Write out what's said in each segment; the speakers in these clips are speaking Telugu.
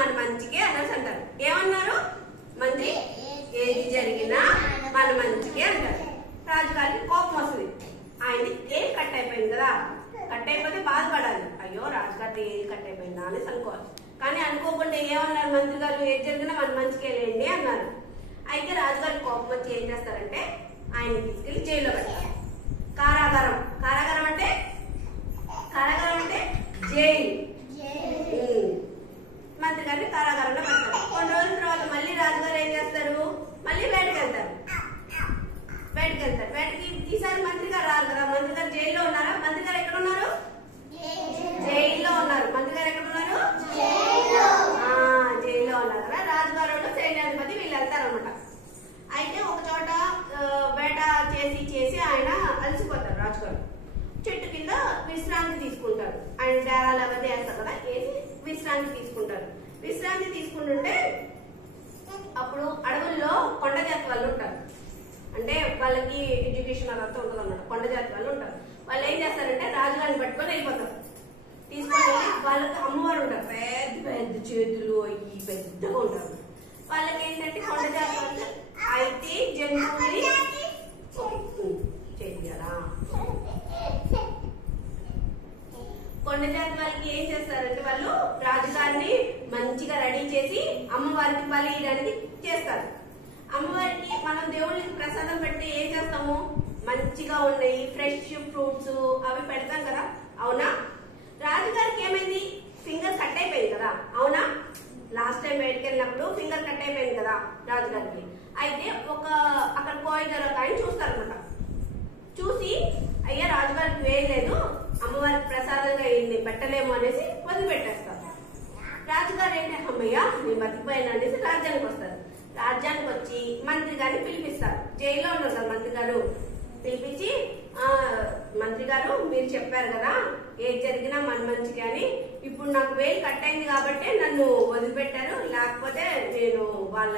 మన మంచికే అనేసి అంటారు. ఏమన్నారు? మంత్రి ఏది జరిగినా మన మంచికే అంటారు. రాజుగారికి కోపం వస్తుంది. ఆయనది ఏం కట్ అయిపోయింది కదా, కట్ అయిపోతే బాధపడాలి. అయ్యో రాజుగారి ఏది కట్ అయిపోయిందా అనేసి అనుకోవాలి. కానీ అనుకోకుండా ఏమన్నారు మంత్రి గారు? ఏది జరిగినా మన మంచికే లేండి అన్నారు. అయితే రాజుగారికి కోపం వచ్చి ఏం చేస్తారంటే ఆయన తీసుకెళ్లి జైల్లో పెడతారు. కారాగారం. కారాగారం అంటే జైలు. మంత్రి గారిని కారాగారంలో పెడతారు. కొన్ని రోజుల తర్వాత మళ్ళీ రాజుగారు ఏం చేస్తారు? మళ్ళీ వేటకి వెళ్తారు. వేటకి ఈసారి మంత్రి గారు రారు కదా. మంత్రి గారు జైల్లో ఉన్నారా? మంత్రి గారు ఎక్కడ ఉన్నారు? జైల్లో ఉన్నారు. మంత్రి గారు ఎక్కడ ఉన్నారు? జైల్లో ఉన్నారు కదా. రాజుగారు సైన్యాధిపతి వీళ్ళు వెళ్తారు అనమాట. అయితే ఒక చోట వేట చేసి ఆయన అలసిపోతారు. రాజుగారు చెట్టు కింద విశ్రాంతి తీసుకుంటారు. ఆయన డేరాలు అవన్నీ వేస్తారు కదా, వేసి విశ్రాంతి తీసుకుంటారు. విశ్రాంతి తీసుకుంటుంటే అప్పుడు అడవుల్లో కొండ జాతి వాళ్ళు ఉంటారు. అంటే వాళ్ళకి ఎడ్యుకేషన్ అదంతా ఉంటుంది అన్నమాట. కొండ జాతి వాళ్ళు ఉంటారు. వాళ్ళు ఏం చేస్తారంటే రాజుగారిని పట్టుకొని వెళ్ళిపోతారు. తీసుకొని వెళ్ళి వాళ్ళకి అమ్మవారు ఉంటారు. పెద్ద చేతులు అయ్యి పెద్దగా ఉంటారు. వాళ్ళకి ఏంటంటే కొండ జాతి వాళ్ళు అయితే జంతువుని చేయాలా. కొండ జాతి వాళ్ళకి ఏం చేస్తారంటే వాళ్ళు రాజుగారిని మంచిగా రెడీ చేసి అమ్మవారికి బలి ఇయడానికి చేస్తారు. అమ్మవారికి మనం దేవుళ్ళకి ప్రసాదం పెట్టి ఏం చేస్తాము? మంచిగా ఉన్నాయి ఫ్రెష్ ఫ్రూట్స్ అవి పెడతాం కదా, అవునా? రాజుగారికి ఏమైంది? ఫింగర్ కట్ అయిపోయింది కదా, అవునా? లాస్ట్ టైం బయటకు వెళ్ళినప్పుడు ఫింగర్ కట్ అయిపోయింది కదా రాజుగారికి. అయితే అక్కడ కోయిదర ఆయన చూస్తారనమాట. చూసి అయ్యా రాజుగారికి వేయలేదు, అమ్మవారికి ప్రసాదంగా ఇన్ని పెట్టలేము అనేసి వదిలిపెట్టేస్తారు. రాజుగారు ఏంటి? అమ్మయ్యా నేను బతికిపోయాను అనేసి రాజ్యానికి వస్తారు. రాజ్యానికి వచ్చి మంత్రి గారిని పిలిపిస్తారు. జైల్లో ఉన్నారు కదా మంత్రి గారు. పిలిపించి మంత్రి గారు మీరు చెప్పారు కదా ఏది జరిగినా మన మంచిగా అని, ఇప్పుడు నాకు వేలు కట్ అయింది కాబట్టి నన్ను వదిలిపెట్టారు, లేకపోతే నేను వాళ్ళ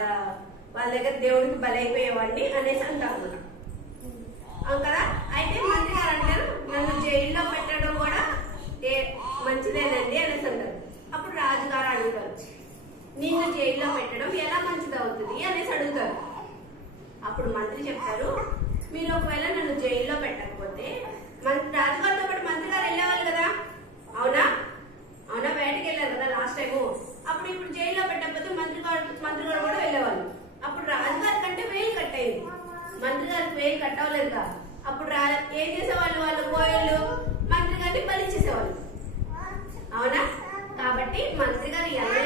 దగ్గర దేవుడికి బలైపోయేవాడిని అనేసి అంటారు కదా. అయితే మంత్రి గారు అంటారు నన్ను జైల్లో పెట్టడం కూడా మంచిదేనండి అనేసి అంటారు. అప్పుడు రాజుగారు అడుగుతారు నిన్ను జైల్లో పెట్టడం ఎలా మంచిది అవుతుంది అనేసి అడుగుతారు. అప్పుడు మంత్రి చెప్తారు మీరు ఒకవేళ నన్ను జైల్లో పెట్టకపోతే రాజుగారితో పాటు మంత్రి గారు వెళ్ళేవాళ్ళు కదా, అవునా? బయటకు వెళ్ళారు కదా లాస్ట్ టైము. అప్పుడు ఇప్పుడు జైల్లో పెట్టకపోతే మంత్రి గారు కూడా వెళ్ళేవాళ్ళు. అప్పుడు రాజుగారి కంటే వేలు కట్ అయింది, మంత్రి గారికి వేలు కట్ అవ్వలేదు కదా. అప్పుడు ఏం చేసేవాళ్ళు? వాళ్ళు కోయళ్ళు మంత్రి గారిని బలిచ్చేసేవాళ్ళు, అవునా? కాబట్టి మంత్రి గారు ఎలా